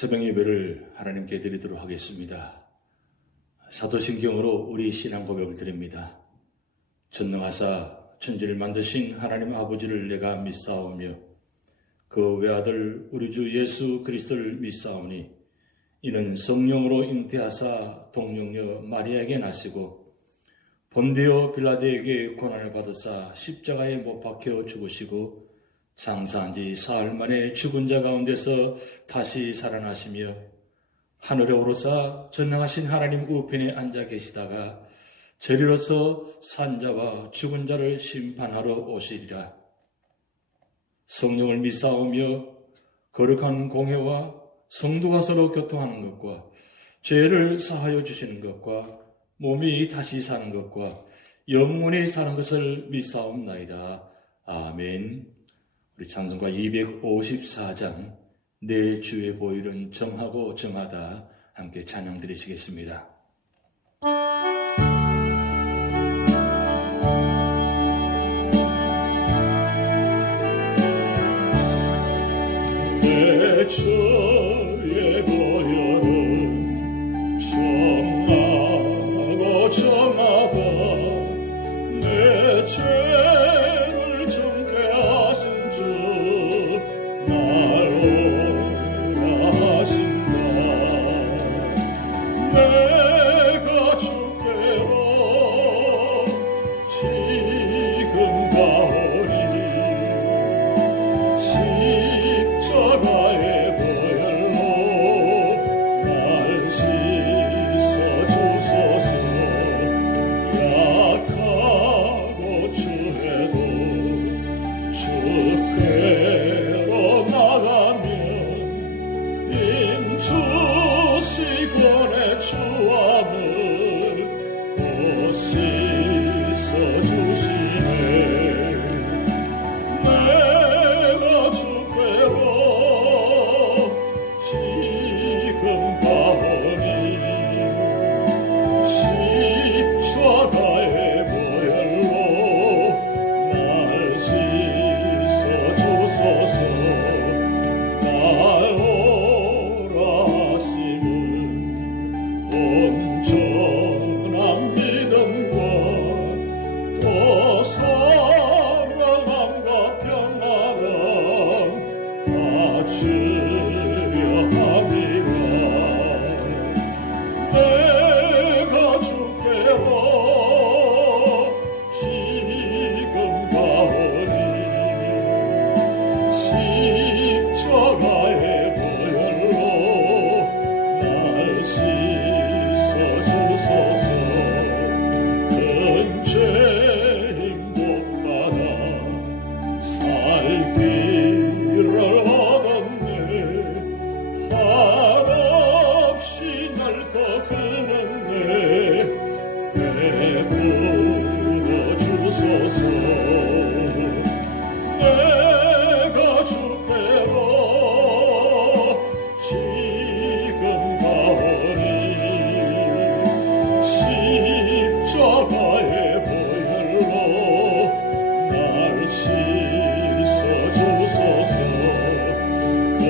새벽 예배를 하나님께 드리도록 하겠습니다. 사도신경으로 우리 신앙 고백을 드립니다. 전능하사 천지를 만드신 하나님 아버지를 내가 믿사오며 그 외아들 우리 주 예수 그리스도를 믿사오니 이는 성령으로 잉태하사 동정녀 마리아에게 나시고 본디오 빌라도에게 고난을 받으사 십자가에 못 박혀 죽으시고 장사한 지 사흘 만에 죽은 자 가운데서 다시 살아나시며 하늘에 오르사 전능하신 하나님 우편에 앉아 계시다가 저리로서 산자와 죽은 자를 심판하러 오시리라. 성령을 믿사오며 거룩한 공회와 성도가 서로 교통하는 것과 죄를 사하여 주시는 것과 몸이 다시 사는 것과 영원히 사는 것을 믿사옵나이다. 아멘. 우리 찬송가 254장 내 주의 보혈은 정하고 정하다 함께 찬양 드리시겠습니다. 내 주의 보혈은 정하고 정하다 내 죄를 정케 하신 주 날 오라 하신다. 내가 주께로 지금 가오니 십자가의 보혈로 날 씻어주소서. 약하고 추해도 주께로 나가면 임주시곤의 주함을 또 씻어주시네. 내가 주께로 지금 가오니 십자가의 보혈로 날 씻어주소서. 날 오라 하심은 온전한 믿음과 또 사랑함과 평안함 다 주려 함이라. 내가 주께로 지금 가오니 십자가의 보혈로 날 씻어주소서. 큰 죄인 복받아 살 길을 얻었네. 한없이 날 더 그는네. 베풀어 주소서. 내가 주께로 지금 가오니 십자가의 보혈로 날 씻어주소서. 그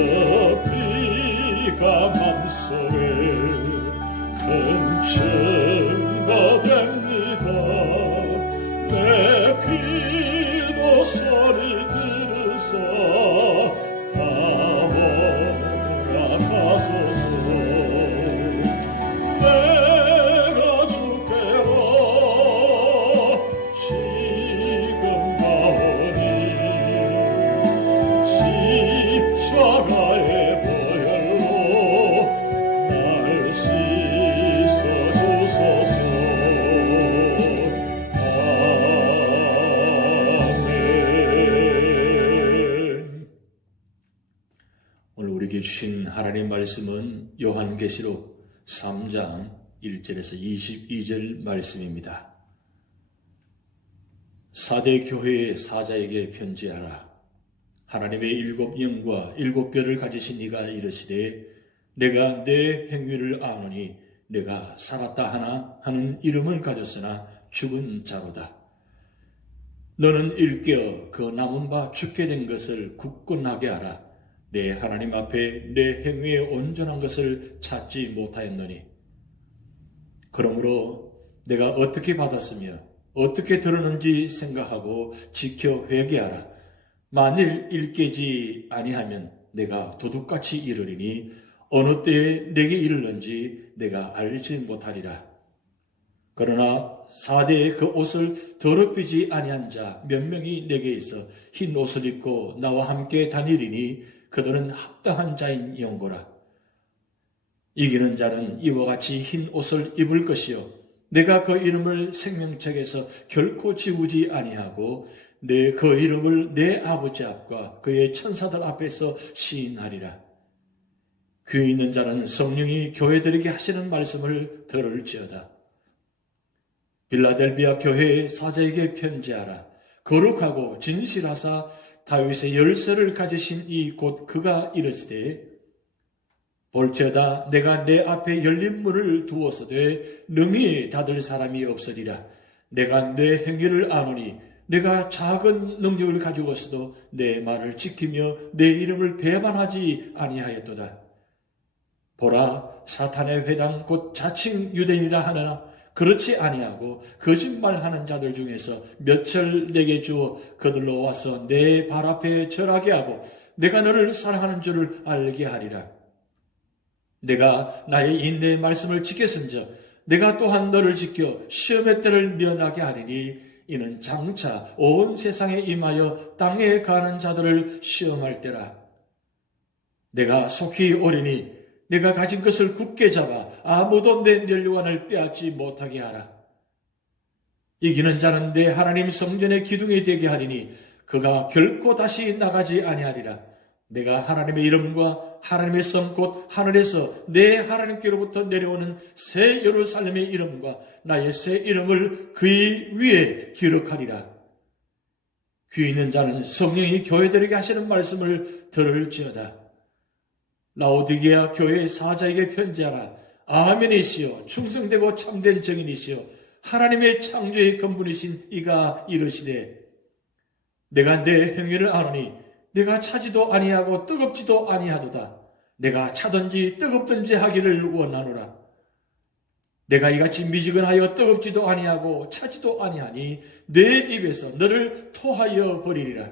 피가 맘속에 큰 증거 됩니다. 내 기도 소리 들으사 다 허락하소서. 내가 주께로 지금 가오니 십자가의 보혈로 날 씻어주소서. 오늘 우리에게 주신 하나님의 말씀은 요한계시록 3장 1절에서 22절 말씀입니다. 사대 교회의 사자에게 편지하라. 하나님의 일곱 영과 일곱 별을 가지신 이가 이르시되 내가 내 행위를 아노니 내가 살았다 하나 하는 이름을 가졌으나 죽은 자로다. 너는 일깨어 그 남은 바 죽게 된 것을 굳건하게 하라. 내 하나님 앞에 내 행위의 온전한 것을 찾지 못하였노니 그러므로 내가 어떻게 받았으며 어떻게 들었는지 생각하고 지켜 회개하라. 만일 일깨지 아니하면 내가 도둑같이 이르리니 어느 때에 내게 이르는지 내가 알지 못하리라. 그러나 사대에 그 옷을 더럽히지 아니한 자 몇 명이 내게 있어 흰 옷을 입고 나와 함께 다니리니 그들은 합당한 자인 영고라. 이기는 자는 이와 같이 흰 옷을 입을 것이요 내가 그 이름을 생명책에서 결코 지우지 아니하고 그 이름을 내 아버지 앞과 그의 천사들 앞에서 시인하리라. 귀 있는 자는 성령이 교회들에게 하시는 말씀을 들을지어다. 빌라델비아 교회의 사자에게 편지하라. 거룩하고 진실하사 다윗의 열쇠를 가지신 이 곧 그가 이르시되 볼지어다 내가 내 앞에 열린 문을 두었으되 능히 닫을 사람이 없으리라. 내가 내 행위를 아노니 내가 작은 능력을 가지고 있어도 내 말을 지키며 내 이름을 배반하지 아니하였도다. 보라 사탄의 회당 곧 자칭 유대인이라 하나 그렇지 아니하고 거짓말하는 자들 중에서 몇을 내게 주어 그들로 와서 내 발 앞에 절하게 하고 내가 너를 사랑하는 줄을 알게 하리라. 내가 나의 인내의 말씀을 지켰은즉 내가 또한 너를 지켜 시험의 때를 면하게 하리니 이는 장차 온 세상에 임하여 땅에 가는 자들을 시험할 때라. 내가 속히 오리니 내가 가진 것을 굳게 잡아 아무도 내 면류관을 빼앗지 못하게 하라. 이기는 자는 내 하나님 성전의 기둥이 되게 하리니 그가 결코 다시 나가지 아니하리라. 내가 하나님의 이름과 하나님의 성 곧 하늘에서 내 하나님께로부터 내려오는 새 예루살렘의 이름과 나의 새 이름을 그의 위에 기록하리라. 귀 있는 자는 성령이 교회들에게 하시는 말씀을 들을지어다. 라오디게아 교회의 사자에게 편지하라. 아멘이시여 충성되고 참된 증인이시여 하나님의 창조의 근본이신 이가 이르시되 내가 내 행위를 아노니 내가 차지도 아니하고 뜨겁지도 아니하도다. 내가 차든지 뜨겁든지 하기를 원하노라. 내가 이같이 미지근하여 뜨겁지도 아니하고 차지도 아니하니 내 입에서 너를 토하여 버리리라.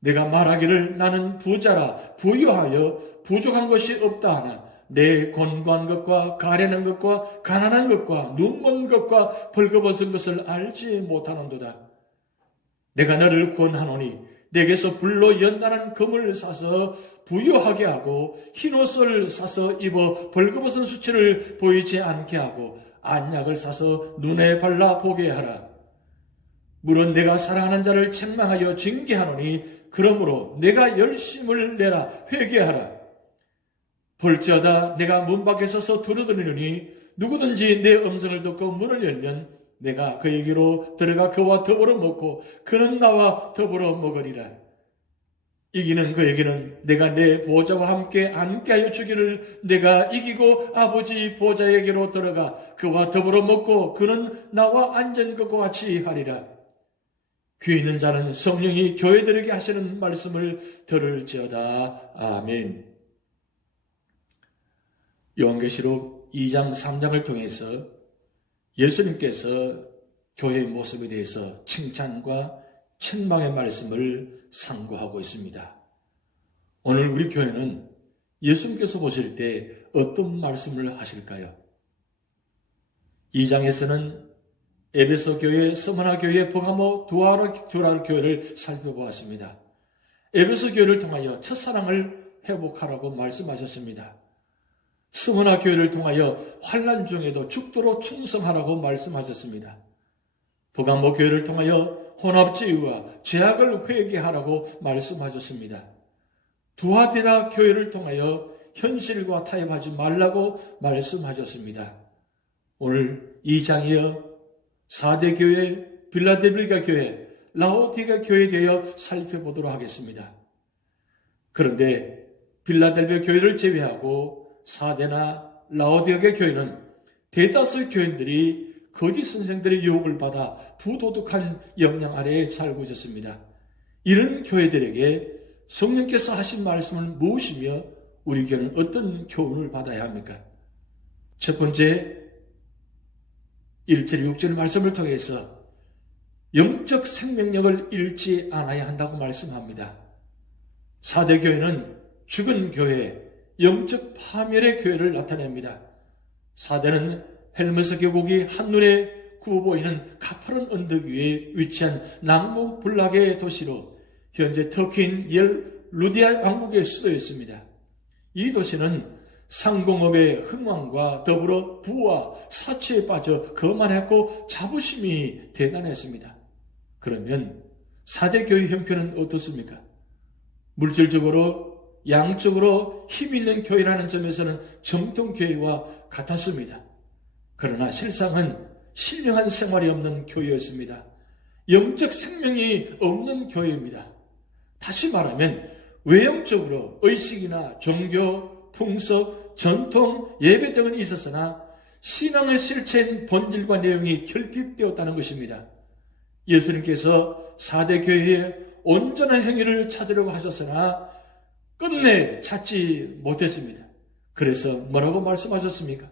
내가 말하기를 나는 부자라 부유하여 부족한 것이 없다 하나 내 곤고한 것과 가련한 것과 가난한 것과 눈먼 것과 벌거벗은 것을 알지 못하는도다. 내가 너를 권하노니 내게서 불로 연단한 금을 사서 부유하게 하고 흰옷을 사서 입어 벌거벗은 수치를 보이지 않게 하고 안약을 사서 눈에 발라 보게 하라. 물론 내가 사랑하는 자를 책망하여 징계하노니 그러므로 내가 열심을 내라 회개하라. 볼지어다 내가 문 밖에 서서 두루두리니 누구든지 내 음성을 듣고 문을 열면 내가 그에게로 들어가 그와 더불어 먹고 그는 나와 더불어 먹으리라. 이기는 그에게는 내가 내 보좌와 함께 앉게 하여 주기를 내가 이기고 아버지 보좌에게로 들어가 그와 더불어 먹고 그는 나와 앉은 것과 같이 하리라. 귀 있는 자는 성령이 교회들에게 하시는 말씀을 들을지어다. 아멘. 요한계시록 2장 3장을 통해서 예수님께서 교회의 모습에 대해서 칭찬과 책망의 말씀을 상고하고 있습니다. 오늘 우리 교회는 예수님께서 보실 때 어떤 말씀을 하실까요? 2장에서는 에베소 교회, 스무나 교회, 버가모, 두아라 교회를 살펴보았습니다. 에베소 교회를 통하여 첫사랑을 회복하라고 말씀하셨습니다. 스무나 교회를 통하여 환난 중에도 죽도록 충성하라고 말씀하셨습니다. 버가모 교회를 통하여 혼합주의와 죄악을 회개하라고 말씀하셨습니다. 두아디라 교회를 통하여 현실과 타협하지 말라고 말씀하셨습니다. 오늘 2장이여 4대 교회, 빌라델비아 교회, 라오디게아 교회에 대하여 살펴보도록 하겠습니다. 그런데 빌라델비아 교회를 제외하고 4대나 라오디게아 교회는 대다수의 교인들이 거짓 선생들의 유혹을 받아 부도덕한 영향 아래에 살고 있었습니다. 이런 교회들에게 성령께서 하신 말씀은 무엇이며 우리 교회는 어떤 교훈을 받아야 합니까? 첫 번째, 1절 6절 말씀을 통해서 영적 생명력을 잃지 않아야 한다고 말씀합니다. 4대 교회는 죽은 교회, 영적 파멸의 교회를 나타냅니다. 4대는 헬머스 계곡이 한눈에 구워 보이는 가파른 언덕 위에 위치한 남북블락의 도시로 현재 터키인 루디아 왕국의 수도였습니다. 이 도시는 상공업의 흥왕과 더불어 부와 사치에 빠져 거만했고 자부심이 대단했습니다. 그러면 4대 교회 형편은 어떻습니까? 물질적으로 양적으로 힘있는 교회라는 점에서는 정통교회와 같았습니다. 그러나 실상은 신령한 생활이 없는 교회였습니다. 영적 생명이 없는 교회입니다. 다시 말하면 외형적으로 의식이나 종교, 풍속, 전통, 예배 등은 있었으나 신앙의 실체인 본질과 내용이 결핍되었다는 것입니다. 예수님께서 4대 교회의 온전한 행위를 찾으려고 하셨으나 끝내 찾지 못했습니다. 그래서 뭐라고 말씀하셨습니까?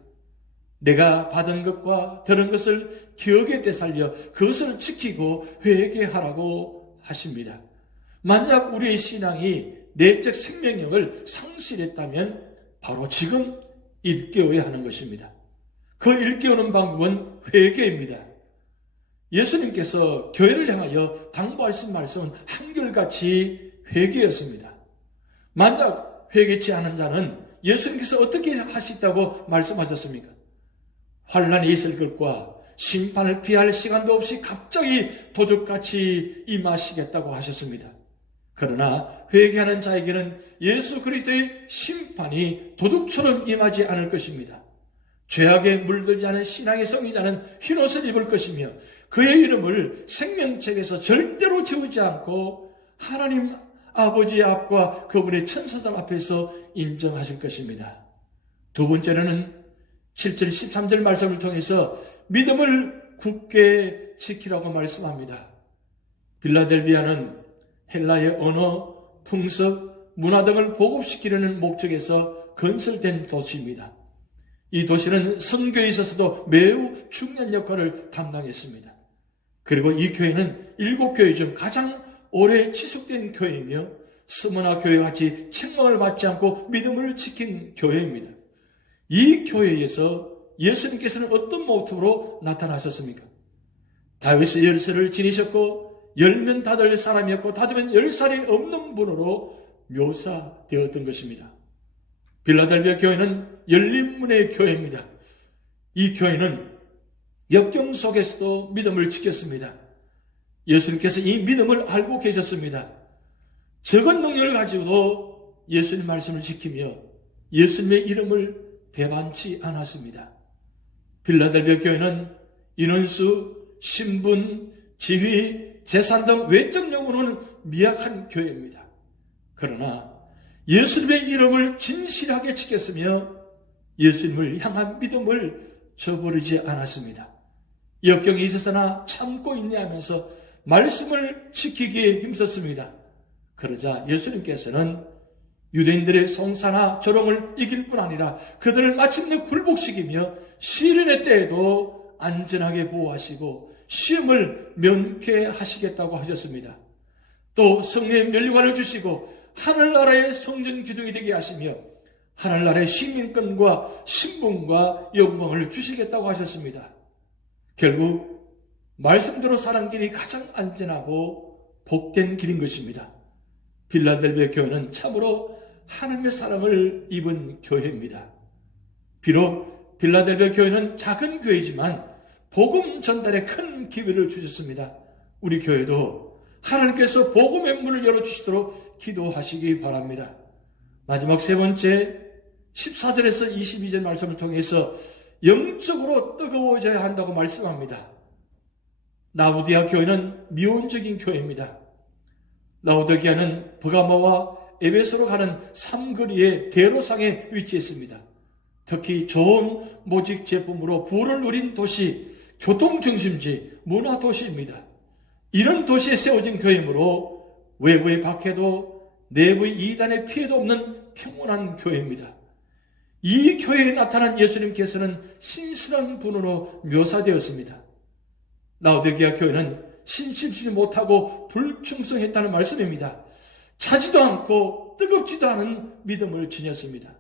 내가 받은 것과 들은 것을 기억에 되살려 그것을 지키고 회개하라고 하십니다. 만약 우리의 신앙이 내적 생명력을 상실했다면 바로 지금 일깨워야 하는 것입니다. 그 일깨우는 방법은 회개입니다. 예수님께서 교회를 향하여 당부하신 말씀은 한결같이 회개였습니다. 만약 회개치 않은 자는 예수님께서 어떻게 하시다고 말씀하셨습니까? 환란이 있을 것과 심판을 피할 시간도 없이 갑자기 도적같이 임하시겠다고 하셨습니다. 그러나 회개하는 자에게는 예수 그리스도의 심판이 도둑처럼 임하지 않을 것입니다. 죄악에 물들지 않은 신앙의 성리자는 흰옷을 입을 것이며 그의 이름을 생명책에서 절대로 지우지 않고 하나님 아버지의 앞과 그분의 천사들 앞에서 인정하실 것입니다. 두 번째로는 7절 13절 말씀을 통해서 믿음을 굳게 지키라고 말씀합니다. 빌라델비아는 헬라의 언어, 풍습, 문화 등을 보급시키려는 목적에서 건설된 도시입니다. 이 도시는 선교에 있어서도 매우 중요한 역할을 담당했습니다. 그리고 이 교회는 7교회 중 가장 오래 지속된 교회이며 스무나 교회와 같이 책망을 받지 않고 믿음을 지킨 교회입니다. 이 교회에서 예수님께서는 어떤 모습으로 나타나셨습니까? 다윗의 열쇠를 지니셨고 열면 닫을 사람이었고 닫으면 열 살이 없는 분으로 묘사되었던 것입니다. 빌라델비아 교회는 열린 문의 교회입니다. 이 교회는 역경 속에서도 믿음을 지켰습니다. 예수님께서 이 믿음을 알고 계셨습니다. 적은 능력을 가지고도 예수님 말씀을 지키며 예수님의 이름을 배반치 않았습니다. 빌라델비아 교회는 인원수, 신분, 지위, 재산 등 외적 영으로는 미약한 교회입니다. 그러나 예수님의 이름을 진실하게 지켰으며 예수님을 향한 믿음을 저버리지 않았습니다. 역경이 있었으나 참고 인내하면서 말씀을 지키기에 힘썼습니다. 그러자 예수님께서는 유대인들의 송사나 조롱을 이길 뿐 아니라 그들을 마침내 굴복시키며 시련의 때에도 안전하게 보호하시고 시험을 면케하시겠다고 하셨습니다. 또 성령의 면류관을 주시고 하늘나라의 성전 기둥이 되게 하시며 하늘나라의 시민권과 신분과 영광을 주시겠다고 하셨습니다. 결국 말씀대로 사는 길이 가장 안전하고 복된 길인 것입니다. 빌라델비아 교회는 참으로 하나님의 사랑을 입은 교회입니다. 비록 빌라델비아 교회는 작은 교회지만 복음 전달에 큰 기회를 주셨습니다. 우리 교회도 하나님께서 복음의 문을 열어주시도록 기도하시기 바랍니다. 마지막 세 번째 14절에서 22절 말씀을 통해서 영적으로 뜨거워져야 한다고 말씀합니다. 라오디아 교회는 미온적인 교회입니다. 라오디아는 버가모와 에베소로 가는 삼거리의 대로상에 위치했습니다. 특히 좋은 모직 제품으로 부를 누린 도시, 교통중심지, 문화도시입니다. 이런 도시에 세워진 교회이므로 외부의 박해도 내부 이단의 피해도 없는 평온한 교회입니다. 이 교회에 나타난 예수님께서는 신실한 분으로 묘사되었습니다. 라오디게아 교회는 신실치 못하고 불충성했다는 말씀입니다. 차지도 않고 뜨겁지도 않은 믿음을 지녔습니다.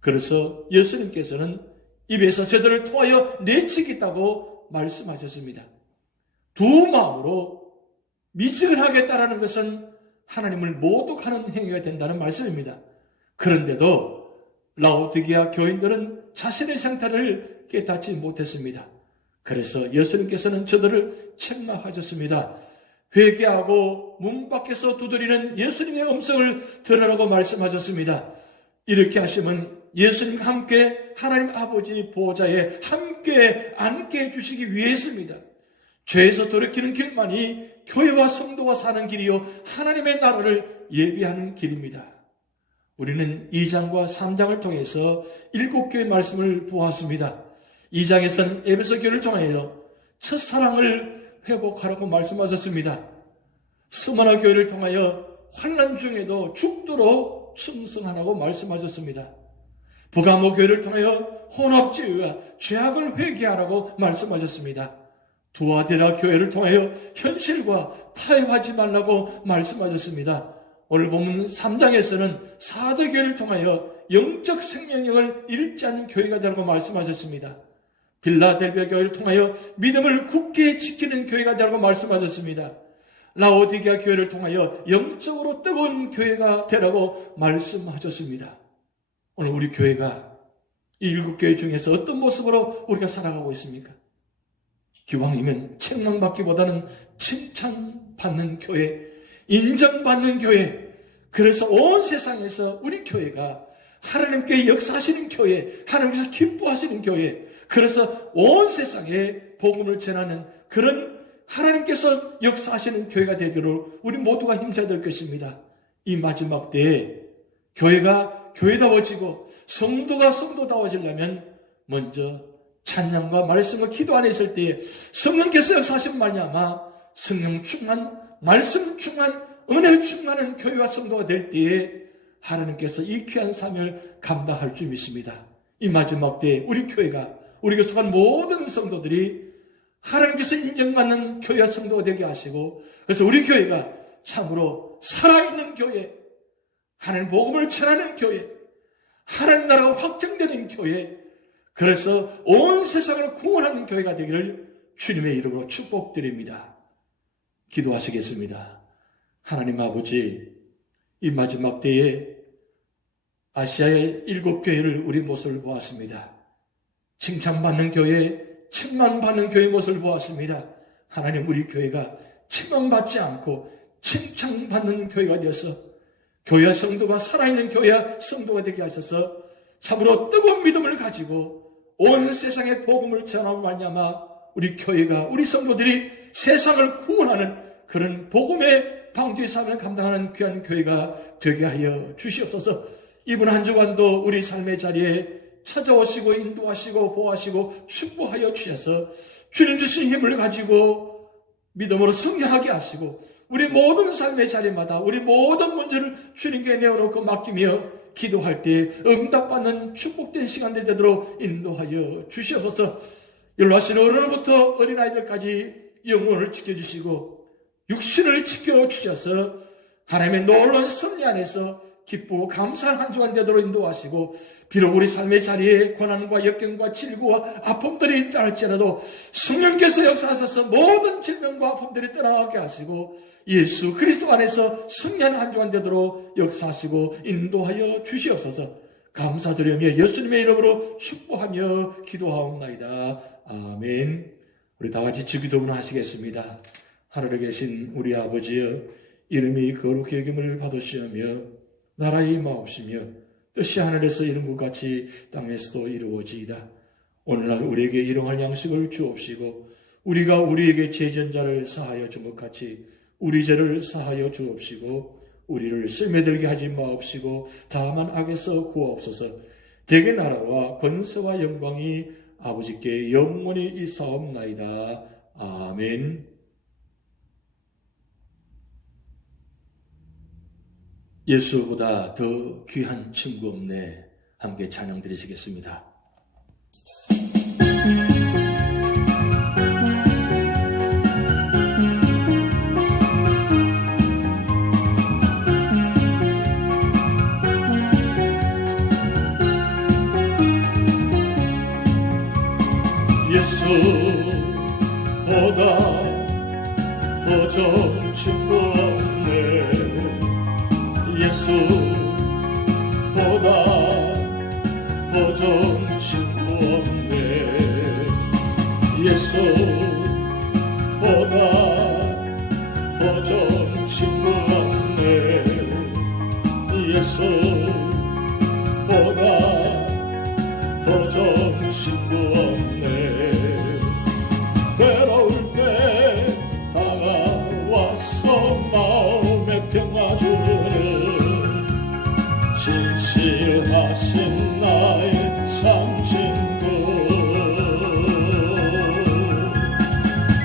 그래서 예수님께서는 입에서 저들을 통하여 내치겠다고 말씀하셨습니다. 두 마음으로 미직을 하겠다라는 것은 하나님을 모독하는 행위가 된다는 말씀입니다. 그런데도 라오디게아 교인들은 자신의 상태를 깨닫지 못했습니다. 그래서 예수님께서는 저들을 책망하셨습니다. 회개하고 문 밖에서 두드리는 예수님의 음성을 들으라고 말씀하셨습니다. 이렇게 하시면 예수님과 함께 하나님 아버지 보좌에 함께 앉게 해주시기 위해서입니다. 죄에서 돌이키는 길만이 교회와 성도가 사는 길이요 하나님의 나라를 예비하는 길입니다. 우리는 2장과 3장을 통해서 7교의 말씀을 보았습니다. 2장에서는 에베소 교회를 통하여 첫사랑을 회복하라고 말씀하셨습니다. 스무나 교회를 통하여 환난 중에도 죽도록 충성하라고 말씀하셨습니다. 부가모 교회를 통하여 혼합주의와 죄악을 회개하라고 말씀하셨습니다. 두아데라 교회를 통하여 현실과 타협하지 말라고 말씀하셨습니다. 오늘 본문 3장에서는 사도 교회를 통하여 영적 생명력을 잃지 않는 교회가 되라고 말씀하셨습니다. 빌라델비아 교회를 통하여 믿음을 굳게 지키는 교회가 되라고 말씀하셨습니다. 라오디게아 교회를 통하여 영적으로 뜨거운 교회가 되라고 말씀하셨습니다. 오늘 우리 교회가 이 7교회 중에서 어떤 모습으로 우리가 살아가고 있습니까? 기왕이면 책망받기보다는 칭찬받는 교회, 인정받는 교회, 그래서 온 세상에서 우리 교회가 하나님께 역사하시는 교회, 하나님께서 기뻐하시는 교회, 그래서 온 세상에 복음을 전하는 그런 하나님께서 역사하시는 교회가 되도록 우리 모두가 힘써야 될 것입니다. 이 마지막 때에 교회가 교회다워지고 성도가 성도다워지려면 먼저 찬양과 말씀과 기도 안에 있을 때에 성령께서 역사하신 말미암아 성령 충만, 말씀 충만, 은혜 충만한 교회와 성도가 될 때에 하나님께서 이 귀한 사명을 감당할 줄 믿습니다. 이 마지막 때에 우리 교회가, 우리가 속한 모든 성도들이 하나님께서 인정받는 교회와 성도가 되게 하시고, 그래서 우리 교회가 참으로 살아있는 교회, 하나님 복음을 전하는 교회, 하나님 나라가 확정되는 교회, 그래서 온 세상을 구원하는 교회가 되기를 주님의 이름으로 축복드립니다. 기도하시겠습니다. 하나님 아버지, 이 마지막 때에 아시아의 7교회를 우리 모습을 보았습니다. 칭찬받는 교회, 책망받는 교회 모습을 보았습니다. 하나님, 우리 교회가 책망받지 않고 칭찬받는 교회가 되어서 교회와 성도가 살아있는 교회와 성도가 되게 하셔서 참으로 뜨거운 믿음을 가지고 온 세상에 복음을 전하고 말미암아 우리 교회가, 우리 성도들이 세상을 구원하는 그런 복음의 방주의 삶을 감당하는 귀한 교회가 되게 하여 주시옵소서. 이번 한 주간도 우리 삶의 자리에 찾아오시고 인도하시고 보호하시고 축복하여 주셔서 주님 주신 힘을 가지고 믿음으로 승리하게 하시고 우리 모든 삶의 자리마다 우리 모든 문제를 주님께 내어놓고 맡기며 기도할 때 응답받는 축복된 시간들 되도록 인도하여 주시옵소서. 연로하신 어른부터 어린아이들까지 영혼을 지켜주시고 육신을 지켜주셔서 하나님의 놀라운 섭리 안에서 기쁘고 감사한 한 주간 되도록 인도하시고, 비록 우리 삶의 자리에 고난과 역경과 질고와 아픔들이 있다 할지라도 성령께서 역사하셔서 모든 질병과 아픔들이 떠나가게 하시고 예수 그리스도 안에서 승리하는 한 주간 되도록 역사하시고 인도하여 주시옵소서. 감사드리며 예수님의 이름으로 축복하며 기도하옵나이다. 아멘. 우리 다 같이 주기도문 하시겠습니다. 하늘에 계신 우리 아버지여, 이름이 거룩히 여김을 받으시오며 나라의 임하옵시며 뜻이 하늘에서 이룬 것 같이 땅에서도 이루어지이다. 오늘날 우리에게 일용할 양식을 주옵시고 우리가 우리에게 죄전자를 사하여 준 것 같이 우리 죄를 사하여 주옵시고 우리를 시험에 하지 마옵시고 다만 악에서 구하옵소서. 대개 나라와 권세와 영광이 아버지께 영원히 있사옵나이다. 아멘. 예수보다 더 귀한 친구 없네. 함께 찬양 드리시겠습니다. 예수보다 더 좋은 친구 없네. 예수보다 더 좋은 친구 없네. 예수보다 더 좋은 친구 없네. 예수보다 더 좋은 친구 없네. 외로울 때 다가와서 마음에 평화주는 진실하신 나의 참 친구.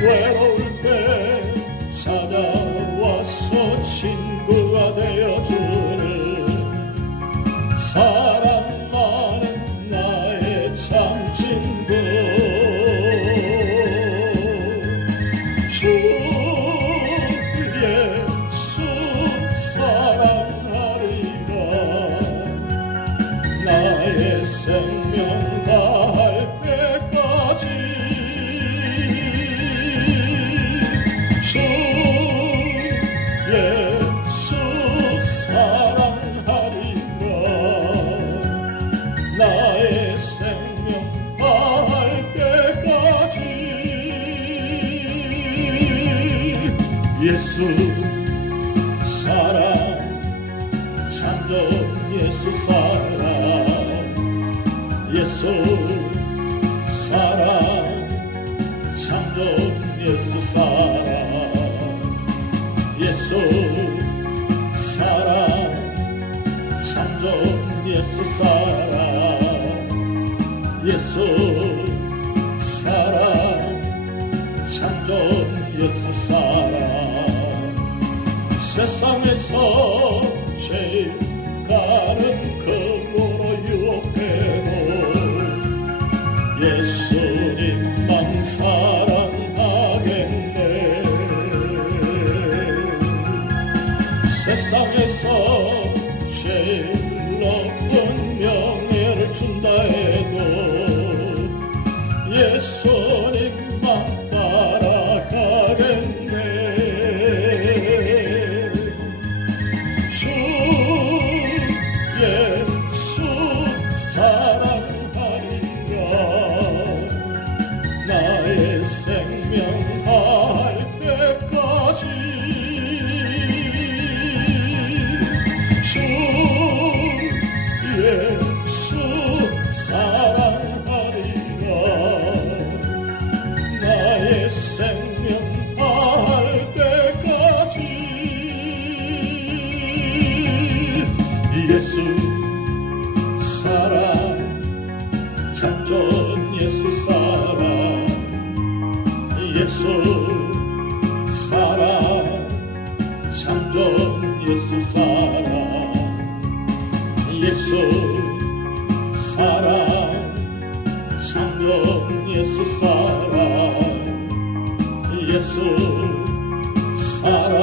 외로울 때 찾아와서 친구가 되어주는 사랑 많은 나의 참 친구. 주 예수 사랑하리라. 나의 생명 다할 때까지. 주 예수 사랑하리라. 나의 생명 다할 때까지. 예수 사랑 참좋은 예수 사랑. 예수 사랑 참좋은 예수 사랑. 예수 사랑 참좋은 예수 사랑. 예수 사랑 참좋은 예수 사랑. 세상에서 제일 가는 금으로 유혹되고 예수님만 사랑하겠네. 세상에서 제일 높은 명예를 준다 해도 예수님만 따라가겠네. 주 예수 사랑하리라. 나의 생명 다할 때까지. 주 예수 사랑하리라. 나의 생명 다할 때까지. 예수 사랑 참좋은 예수 사랑. 예수 사랑 참좋은 예수 사랑. 예수 사랑 참좋은 예수 사랑. 예수 사랑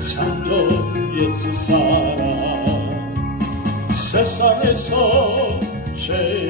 참좋은 예수 사랑. 세상에서 제일